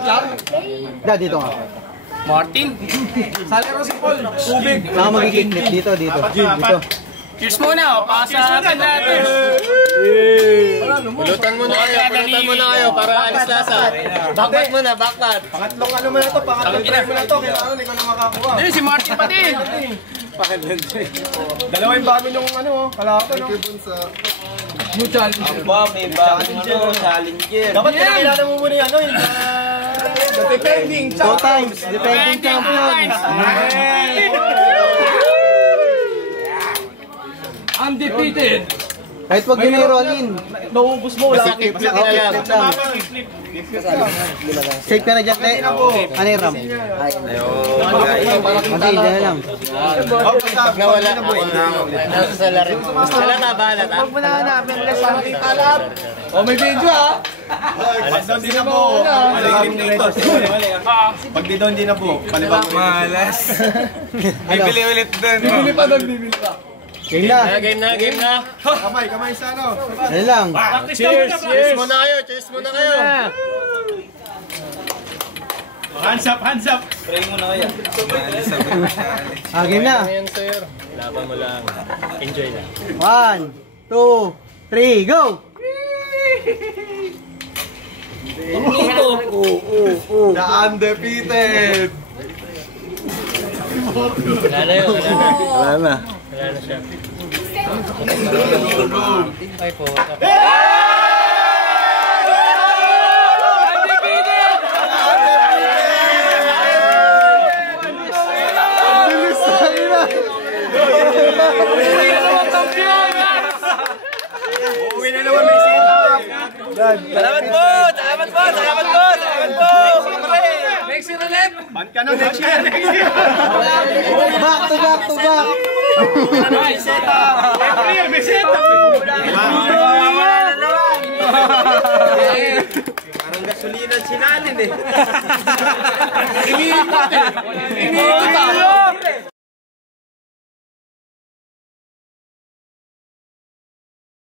Dapat lang. Dito nga. Martin. Salero si Paul. Tubig. Saka magiging dito. Cheers muna, sa atin natin. Pulutan mo na kayo para alis lasa. Backpat mo na, backpat. Pangatlong ano mo na to, pangatlong try mo na to. Kailangan ikaw na makakuha. Hindi, si Martin pa din. Dalawa yung bago yung ano, kalaban. New challenger. May bago challenger. Dapat kinakilala mo muna yung ano, yung Defending Two times. Defending champion. Undefeated. Kahit wag yun i-roll-in. naubos mo. Masakit na lang. Safe ka na dyan, te. Ano yung ram? Kasi, dyan na lang. Pag nawala, ako na nasa salarin. Wala na, bahala ta. Huwag mo na hanapin ulit sa aking kalat. Oh, may video ha. Pag doon din na po. Pag di doon din na po. Palibang Malas. Bibili ulit doon. Bibili pa doon, bibili pa. Game na. Game na. Kamay sa ano. Yan lang. Cheers muna kayo. Hands up. Try mo na kayo. Game na. Ayan, sir. Laban mo lang. Enjoy na. 1, 2, 3, go! The undefeated. Wala na yun. Wala na. Wala na siya. Ay po. Uwi na naman may sit-up. Salamat po! Next year ulit. Ban ka na next year. Back to back. May sit-up. May sit-up. Parang gasolina sinalin eh. Iniikot